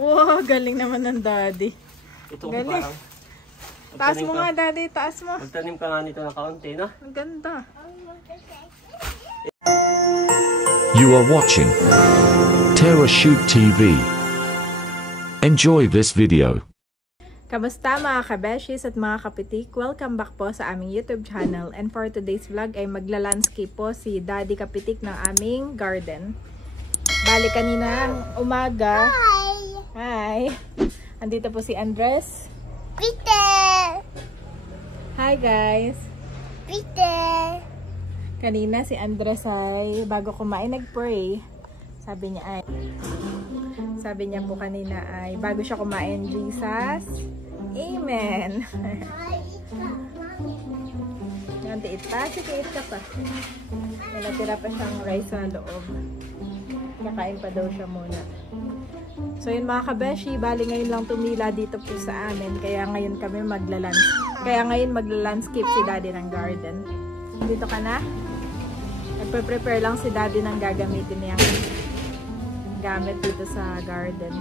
Wow, galing naman ng daddy. Ito galing. Parang... Taas mo nga, daddy. Taas mo. Magtanim ka nga nito na kaunti, no? Ang ganda. You are watching TerraShoot TV. Enjoy this video. Kamusta mga kabeshis at mga kapitik? Welcome back po sa aming YouTube channel. And for today's vlog ay magla-landscape po si Daddy Kapitik ng aming garden. Bali kanina umaga. Hi! Andito po si Andres. Peter! Hi guys! Peter! Kanina si Andres ay bago kumain nag-pray. Sabi niya po kanina ay bago siya kumain, Jesus, Amen. Yan, tiit pa. Sige, ka pa. May natira pa siyang rice sa loob. Kakain pa daw siya muna. So yun mga kabeshi, bali ngayon lang tumila dito po sa amin. Kaya ngayon kami magla-landscape si Daddy ng garden. Dito ka na? Nagpe-prepare lang si Daddy ng gagamitin niyang gamit dito sa garden.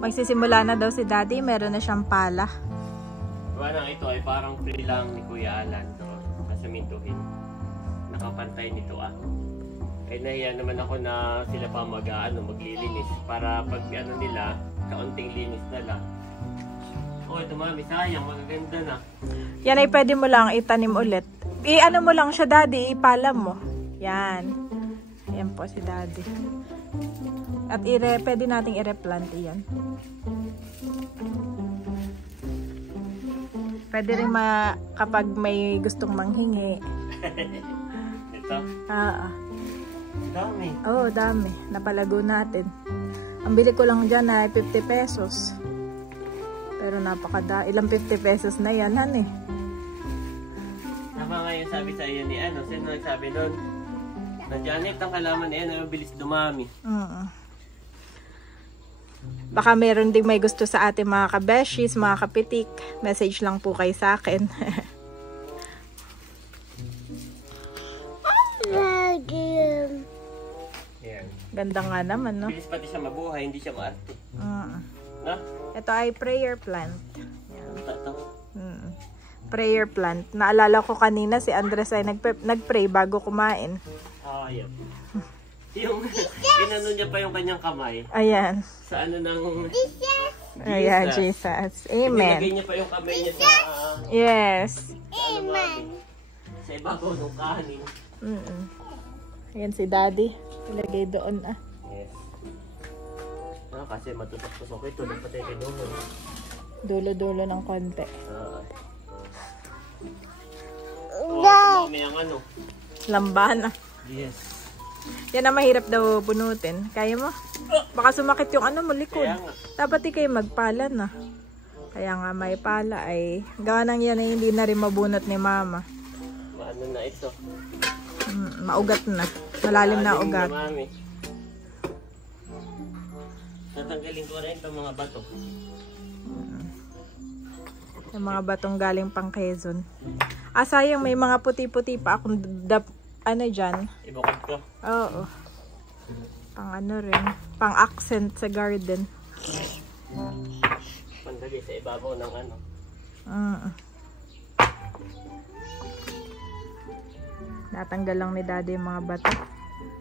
Magsisimula na daw si Daddy, meron na siyang pala. Parang ito ay parang free lang ni Kuya Alan doon. Kasamintuhin. Nakapantay nito ah. Eh nahiya naman ako na sila pa maglilinis. Para pag nila, kaunting linis na lang. Oh, ito mami, sayang, magaganda na. Yan ay pwede mo lang itanim ulit. I-ano mo lang siya Daddy, ipala mo. Yan. Yan po si Daddy. At pwede nating i-replant iyan. Pwede rin kapag may gustong manghingi. Ito? Dami. Oo, dami. Napalago natin. Ang bili ko lang dyan ay 50 pesos. Pero ilang 50 pesos na yan, han eh. Tama nga yung sabi sa iyo ni ano, sino nagsabi nun? Na Janet, ang halaman na yan ay mabilis dumami. Baka meron ding may gusto sa ating mga kabeshis, mga kapitik. Message lang po kayo sa akin. Yan. Ganda nga naman, no? Bilis pati siya mabuhay, hindi siya maarte. No? Ito ay prayer plant. Tatawa. Prayer plant. Naalala ko kanina si Andres ay nagpray bago kumain. Yan. Yung inano niya pa yung kanyang kamay. Ayan. Sa ano ng Jesus. Ayan, Jesus. Amen. Nilagay niya pa yung kamay niya sa yes. Amen. Sa ibabaw ng kanin. Ayan si Daddy. Ilagay doon Yes. Kasi matutok-tusok ito. Dapat ay kinuha. Dulo-dulo ng konti. May ang ano. Lambana. Yes. Yan ang mahirap daw bunutin. Kaya mo? Baka sumakit yung ano mo, likod. Dapat kayo magpala na. Kaya nga may pala ay gawa nang yan ay hindi na rin mabunot ni Mama. Ano na ito? Maugat na. Malalim na ugat. Tatanggalin ko rin itong mga bato. Yung mga batong galing pang Quezon. Sayang may mga puti-puti pa akong ano dyan. Ibukod ko? Oo. Pang ano rin. Pang accent sa garden. Pandali sa ibabaw ng ano. Natanggal lang ni Daddy yung mga bato.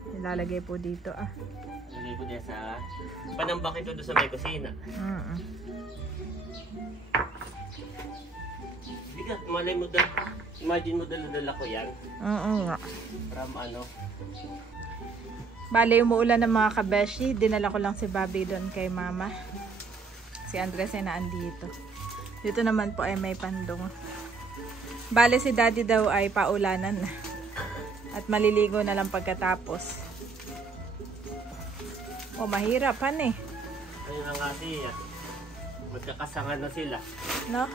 Nilalagay po dito Nalagay ko niya sa panambak ito doon sa may kusina. Bigat, malay mo dala. Imagine mo dala-dala ko yan. Nga. From ano. Bale, umuulan ng mga kabeshi. Dinala ko lang si Bobby doon kay Mama. Si Andres ay naandito. Dito naman po ay may pandong. Bale, si Daddy daw ay paulanan na. At maliligo na lang pagkatapos. Mahirapan eh. Ayun na nga siya. Magkakasangan na sila. No?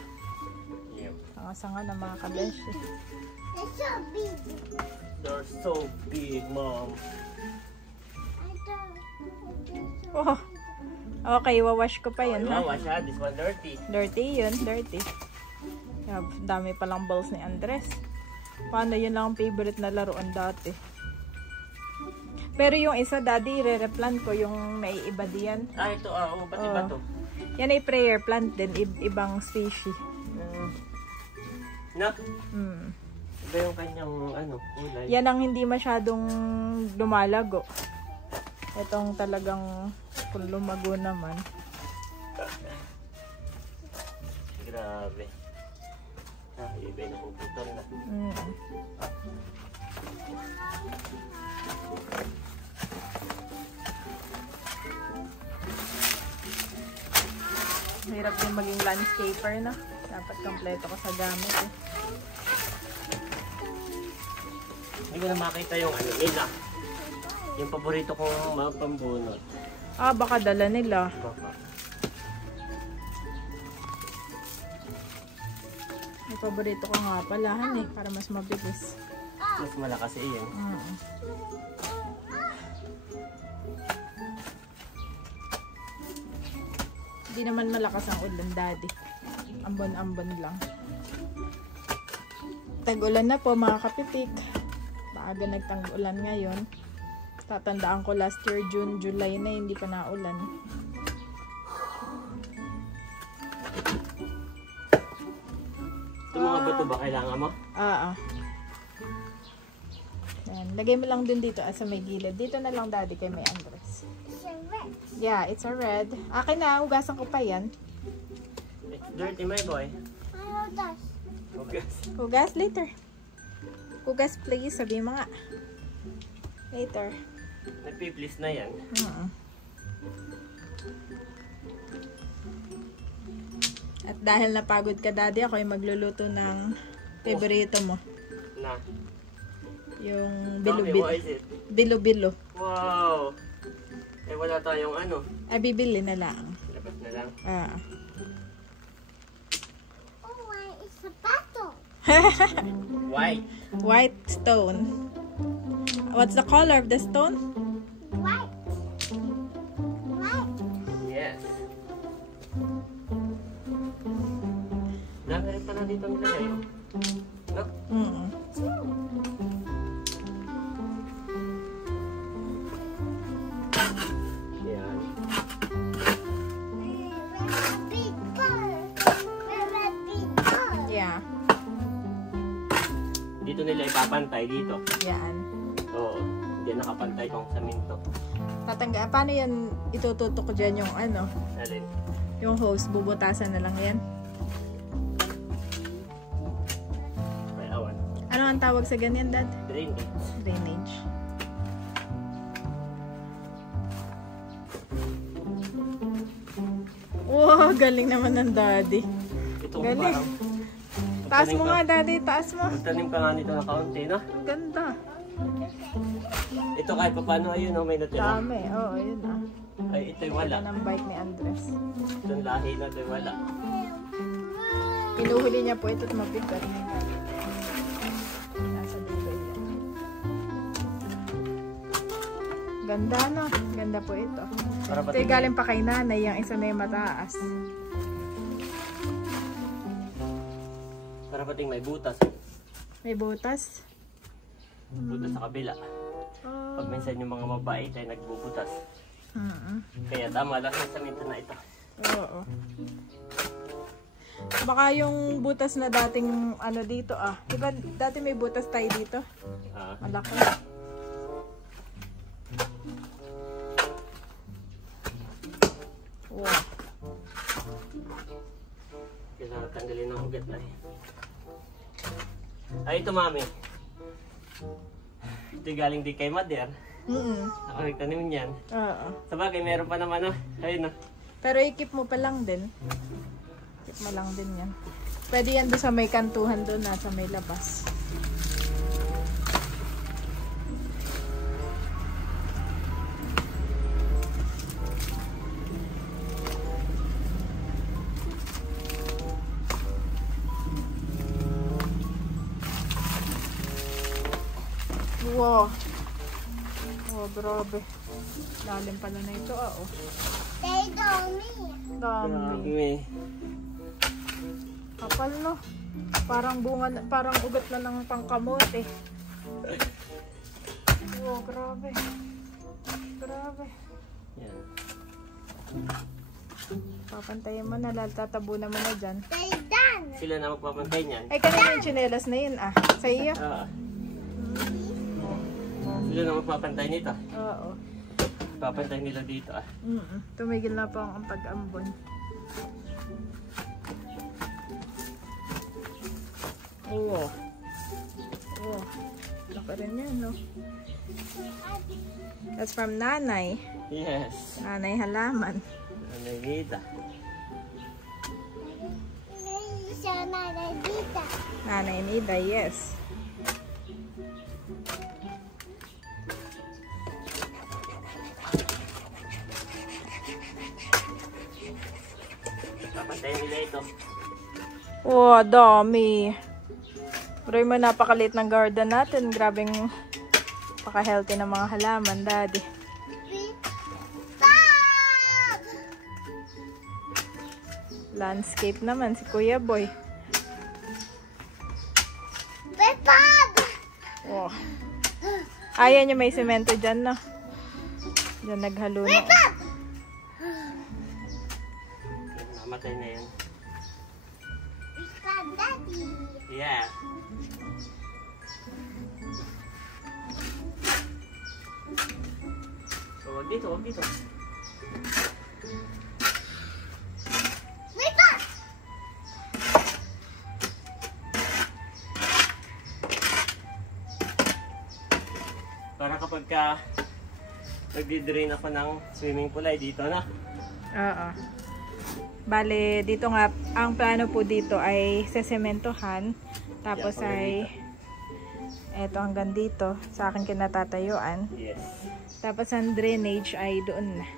Yep. Sangasangan ng mga kabeshi. It's so big. They're so big, Mom. Oh. Okay, wawash ko pa yun. Wawash ha? This one dirty. Dirty yun, dirty. Dami palang balls ni Andres. Paano yun lang ang favorite na laruan dati. Pero yung isa, Daddy, re-replant ko yung naiiba diyan. Ito oo, ba't iba to? Yan ay prayer plant din, ibang species. No? Mm. Iba yung kanyang kulay. Yan ang hindi masyadong lumalago. Itong talagang kung lumago naman. Grabe. Iba yung napuputol na. Mm. Hirap din maging landscaper na. Dapat kompleto ko sa gamit eh. Hindi ko na makita yung nila. Yung paborito kong mga pambunot. Baka dala nila. Baka. May paborito ko nga palahan eh, para mas mabilis. Mas malakas iyon. Hindi naman malakas ang ulan, Daddy. Ambon-ambon lang. Tag-ulan na po mga kapitik. Maaga nagtang-ulan ngayon. Tatandaan ko last year, June, July na hindi pa naulan. Ito mga bato ba kailangan mo? Yan. Lagay mo lang dun dito sa may gilid. Dito na lang, Daddy, kay may Andres. It's a red. Yeah, it's a red. Akin na, hugasan ko pa yan. It's dirty, my boy. I know that. Hugas. Hugas later. Hugas please, sabi mo nga. Later. Nagpiplis na yan. At dahil napagod ka, Daddy, ako ay magluluto ng favorito mo. Na. Yung Mami, bilo-bilo. what is it? Bilo-bilo. Wow! Wala tayong Ay, bibili na lang. Labas na lang. Oh, why it's a bottle? White. White stone. What's the color of the stone? White. White. Yes. Dami rin pala dito nilagay. No? Yan. Big ball. Red big ball. Yeah. Dito nila ipapantay dito. Yan. Oo. Hindi nakapantay kung sa minto. Paano yan itututok ko dyan yung Alin? yung hose? Bubutasan na lang yan. May awan. Ano ang tawag sa ganyan, Dad? Drainage. Drainage. Wow, galing naman ng Daddy. Ito Galing. parang... Taas mo magtanim nga, ka- Daddy. Taas mo. Magtanim ka nga nito na kaunti, no? Ang ganda. Ito kahit pa paano, ayun, may natira. Dami. Oo, yun ah. Ay, ito'y wala. Ito ng bike ni Andres. Itong lahi na ito'y wala. Pinuhuli niya po ito at mabigat. Nasa dulo yan. Ganda, no? Ganda po ito. Para Ito yung galing pa kay nanay. Yung isa na yung mataas. Para pating may butas. May butas. Butas sa kabila. Oh. Pag minsan yung mga mabait ay nagbubutas. Mm-mm. Kaya tama lang sa minto na ito. Oo. Baka yung butas na dating dito Diba dati may butas tayo dito? Ah, Malaki. Wow. kailangan tanggalin ng ugat ay. Ay, ito mami. Ito galing di kay Mader. Ako nagtanim niyan. Oo. Sabagay, meron pa naman ayun Pero i-keep mo pa lang din. Keep mo lang din yan. Pwede yan doon sa may kantuhan doon sa may labas. Wow. Oh, grabe. Lalim pala na ito They told me. Dami. Grabe. Kapal no. Parang bunga, parang ugat na ng pangkamote. Oh, grabe. Grabe. Yan. Papantayin mo na, tatabunan mo na dyan. They done. Sila na magpapantay niyan. Ay, kanina yung tsinelas na yun ah. Sa iyo? Sila na magpapantay nito. Oo. Papantay nila dito ah. Tumigil na po ang pag-ambon. Oo. Oo. Laka rin yan, no? That's from Nanay. Yes. Nanay halaman. Nanay Nita. Siya na dito. Nanay Nida, yes. Papantayin nila ito. Wow, dami. Pero yung napakaliit ng garden natin. Grabing paka-healthy ng mga halaman, Daddy. Stop! Landscape naman si Kuya Boy. Pepad! Wow. Ayan yung may semento dyan, no? Dyan naghalo na. Namatay na yan. Pepad, Daddy. Yeah. So, wag dito, wag dito. Pepad! Para kapag ka nagdi-drain ako ng swimming pool ay dito na. Oo. Bale, dito nga, ang plano po dito ay sesementohan. Tapos Yeah, ay, eto hanggang dito, sa akin kinatatayuan. Yes. Tapos ang drainage ay doon na.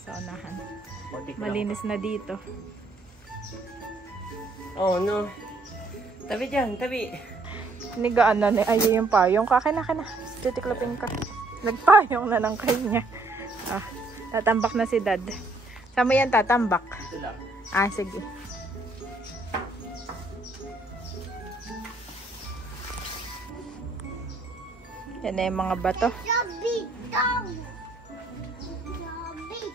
Sa unahan. Konti ko lang. Malinis na dito. Oh no. Tabi dyan, tabi. Nigaan na ni Ayo yung payong. Kakin na. Titiklapin ka. Nagpayong na ng kanya. Ah, tatambak na si Dad. Saan mo yan tatambak? Ito lang. Ah, sige. Yan na yung mga bato. The big dog. The big.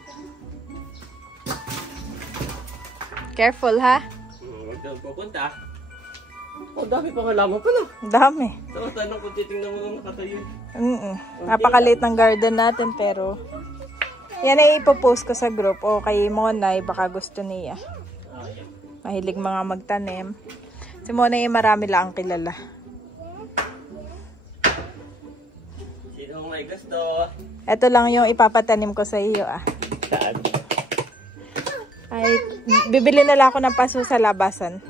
Careful, ha? Huwag na pupunta. Oh, dami pang halaman pa na. Ang dami. Tapos tanong kung titingnan mo nung nakatayo. Napakaliit ng garden natin, pero yan ay ipopost ko sa group o kay Monay, baka gusto niya. Ah, yan. Mahilig mga magtanim. Si Monay marami lang ang kilala. Sino may gusto? Ito lang yung ipapatanim ko sa iyo, ah. Saan? Ay, bibili na lang ako ng paso sa labasan.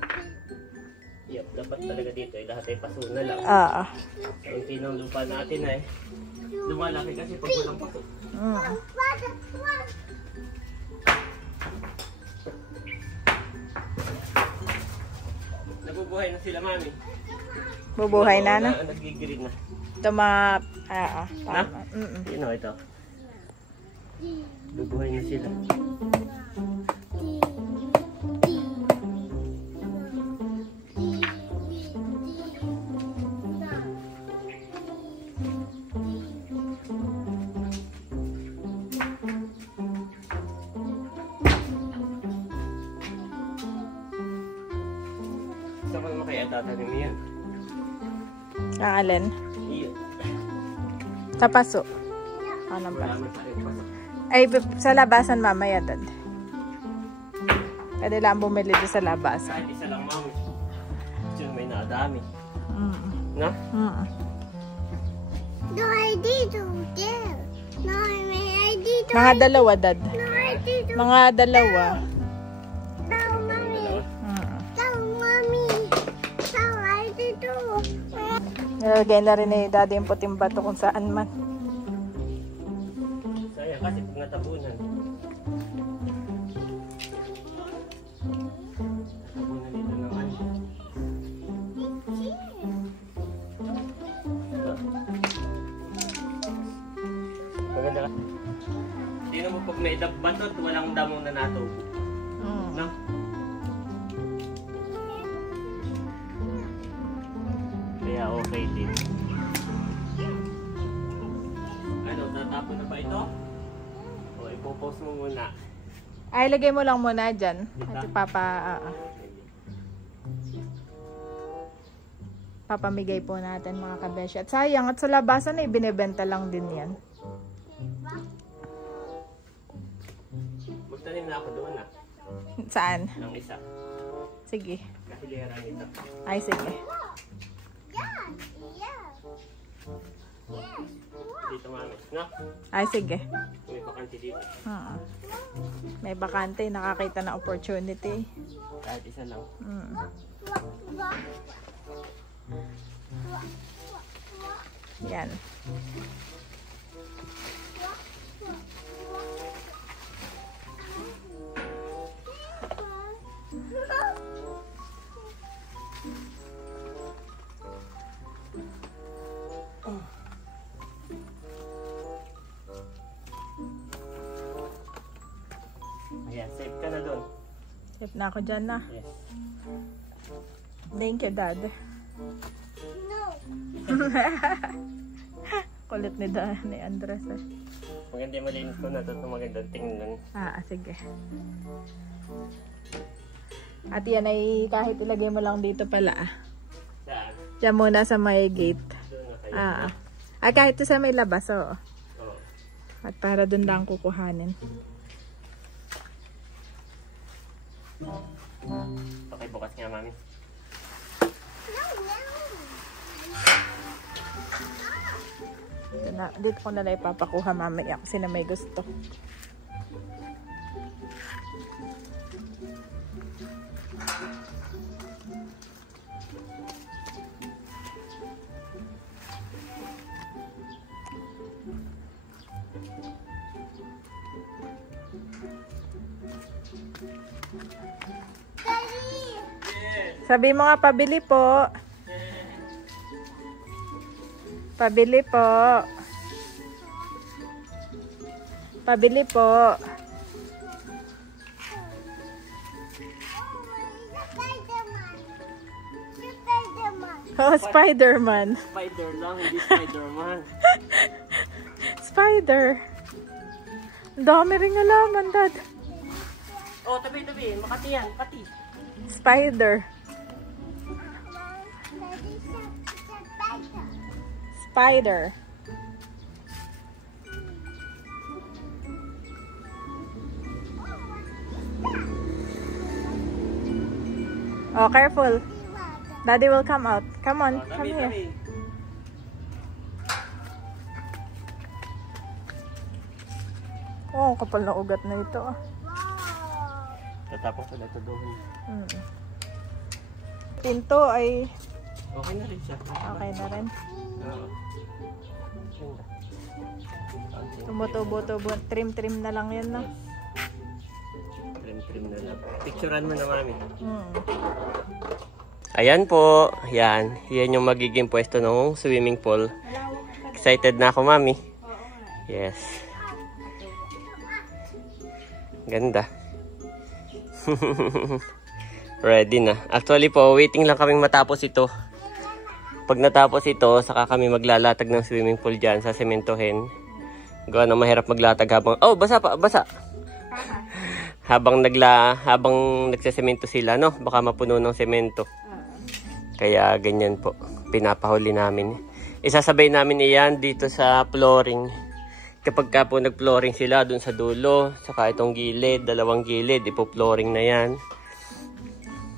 Yep, dapat talaga dito ay lahat ay paso na lang. Oo. Ang tinong lupa natin ay lumalaki kasi pag walang paso. Nabubuhay na sila, mami. Bubuhay na, no? Nagigirid na. Ito mga, tama. Sino ito? Bubuhay na sila. Saan mo naman kaya tatanim yan? Ang alin? Iyon. Sa paso. Anong Wala paso? man tayo pasok. Ay, sa labasan mamaya, Dad. Pwede lang bumili doon sa labasan. Kahit isa lang, mami. Diyan may nadami. Mm. Na? Mm. No, I didn't there. No, I didn't. Mga dalawa, Dad. No, I didn't. Mga dalawa. No, mommy. Mm. No, mommy. No, I didn't. Nilagay na rin ni Daddy yung puting bato kung saan man. Sayang kasi pag natabunan. Natabunan dito naman. Maganda ka. Sino mo pag may batot, walang damong na natubo. Mm. No? Kaya okay din. Ano? natapon na ba ito? O, ipopost mo muna. Ay, lagay mo lang muna dyan. At papamigay po natin mga kabeshi. At sayang, at sa labasan ay binibenta lang din yan. Magtanim na ako doon na. Saan? Ang isa. Sige. Kahilera nito. Ay, sige. Dito mami. No? Ay, sige. May bakante dito. May bakante, nakakita na opportunity. Kahit isa lang. Yan. Ayan, save ka na doon. Save na ako dyan na. Yes. Thank you, Dad. No. Kulit ni Andres. Maganda yung malinis ko na ito. Magandang tingnan. Sige. At yan ay kahit ilagay mo lang dito pala. Saan? Diyan muna sa may gate. Doon na kayo. Kahit sa may labas, oo. Oo. At para doon lang kukuhanin. Okay, bukas nga mami. Dito ko na lang ipapakuha mamaya kasi na may gusto. Sabi mo nga, pabili po. Pabili po. Pabili po. Oh, Spider-Man. Spider lang, hindi Spider-Man. Spider. Ang dami rin alaman, Dad. Oh, tabi. Makati yan, pati. Spider. Spider. Oh, careful. Daddy will come out. Come on, come here. Oh, kapal na ugat na ito. Tatapos ko na ito doon. Pinto ay Okay na rin siya. okay na rin. Oo. Tumutubo-tubo. Trim-trim na lang yan, no? Trim na lang. Picturean mo na, mami. Hmm. Ayan po. Yan. Yan yung magiging pwesto ng swimming pool. Excited na ako, mami. Yes. Ganda. Ready na. Actually po, waiting lang kaming matapos ito. Pag natapos ito, saka kami maglalatag ng swimming pool dyan sa sementohin. Gawa na mahirap maglatag habang... Oh, basa pa, basa! habang nagsesemento sila, no? Baka mapuno ng semento. Kaya ganyan po. Pinapahuli namin. Isasabay namin iyan dito sa flooring. Kapag ka po nag-flooring sila dun sa dulo, saka itong gilid, dalawang gilid, ipo-flooring na yan.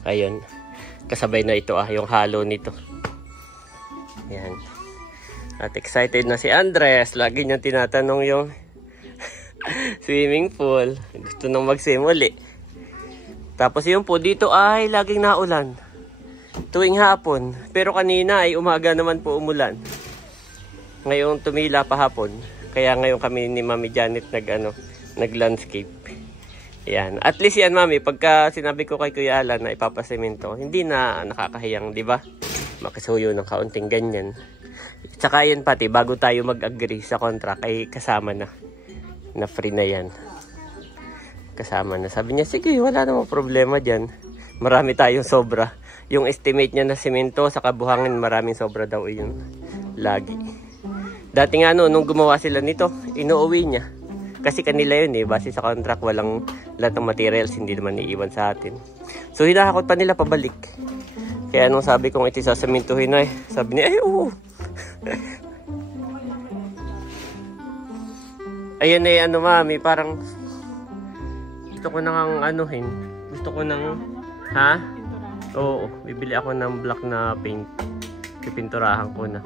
Ayun. Kasabay na ito yung halo nito. Yan. At excited na si Andres. Lagi niyang tinatanong yung swimming pool. Gusto nang magsimuli. Tapos yun po, dito ay laging naulan. Tuwing hapon. Pero kanina ay umaga naman po umulan. Ngayong tumila pa hapon. Kaya ngayon kami ni Mami Janet nag-landscape. Yan. At least yan, Mami, pagka sinabi ko kay Kuya Alan na ipapasemento, hindi na nakakahiyang, di ba? Makisuyo ng kaunting ganyan. Tsaka yan pati, bago tayo mag-agree sa contract, ay kasama na. Na free na yan. Kasama na. Sabi niya, sige, wala namang problema dyan. Marami tayong sobra. Yung estimate niya na semento sa kabuhangin, maraming sobra daw yun. Lagi. Dati nga nung gumawa sila nito, inuuwi niya. Kasi kanila yun base sa contract, walang lahat ng materials, hindi naman iiwan sa atin. So hinahakot pa nila pabalik. Kaya nung sabi kong ito sasamintuhin na sabi niya, oo. Ayan mami, parang gusto ko nang anuhin. Gusto ko nang, ha? Oo, bibili ako ng black na paint. Pipinturahan ko na.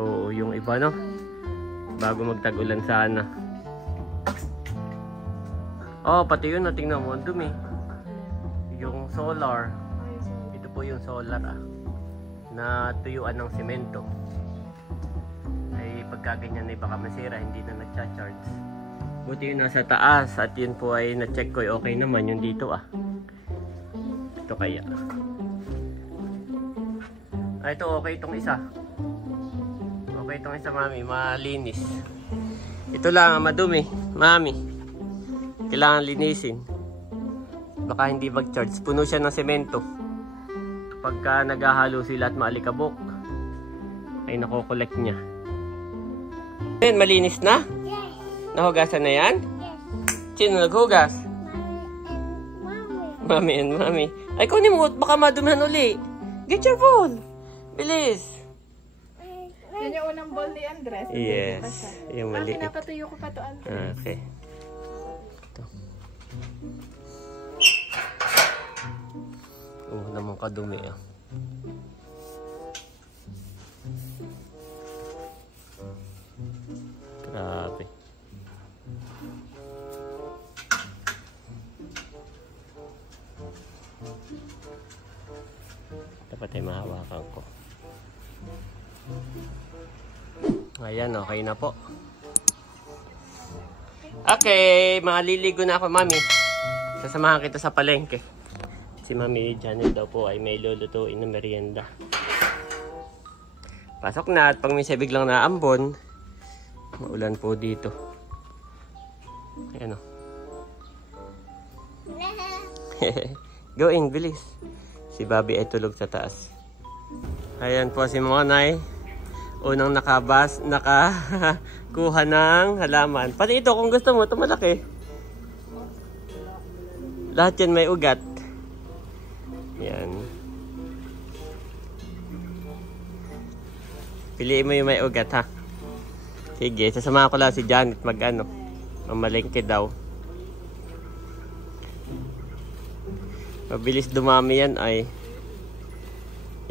Oo, yung iba bago magtag-ulan sana. Oh, pati yun, tingnan mo, dumi. Yung solar. Ito po yung solar na tuyuan ng semento. Ay pagka ganyan baka masira, hindi na nagcha-charge. Buti yun nasa taas at yun po ay na-check ko okay naman yung dito Ito kaya. Ito okay itong isa. Okay itong isa mami, malinis. Ito lang madumi, mami. Kailangan linisin. Baka hindi mag-charge. Puno siya ng semento. Pagka naghahalo sila at maalikabok, ay nakokolekt niya. Ayan, malinis na? Yes. Nahugasan na yan? Yes. Sino naghugas? Mommy and Mami and mami. Ay, kunin mo. Baka madumihan uli. Get your bowl. Bilis. Yan yung unang bowl ni Andres. Yes. Yung maliit. Pinapatuyo ko pa to, Andres. Okay. Ito. Naman kadumi Grabe. Dapat ay mahawakan ko. Ayan, okay na po. Okay, maliligo na ako, mami. Sasamahan kita sa palengke. Si Mami Janet daw po ay may lulutuin na merienda. Pasok na at pag minsan biglang naambon, maulan po dito. Ayan Going, bilis. Si Bobby ay tulog sa taas. Ayan po si Monay. Unang nakakuha ng halaman. Pati ito kung gusto mo, ito malaki. Lahat yan may ugat. Yan. Piliin mo yung may ugat, ha? Sige, sasamahan ko lang si Janet mamalengke daw. Mabilis dumami yan ay.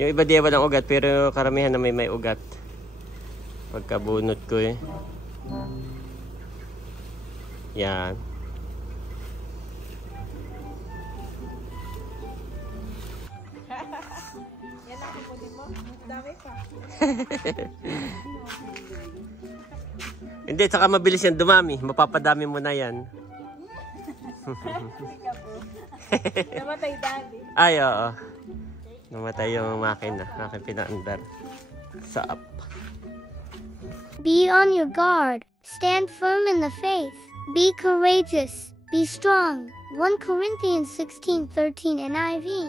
Yung iba di walang ugat, pero karamihan na may ugat. Pagkabunot ko Yan. Yan ang kukunin mo. Dami pa. Hindi, saka mabilis yan dumami. Mapapadami mo na yan. Namatay daddy. Ay, oo. Namatay yung makina. Aking pinaandar. Sa up. Be on your guard. Stand firm in the faith. Be courageous. Be strong. 1 Corinthians 16:13 NIV.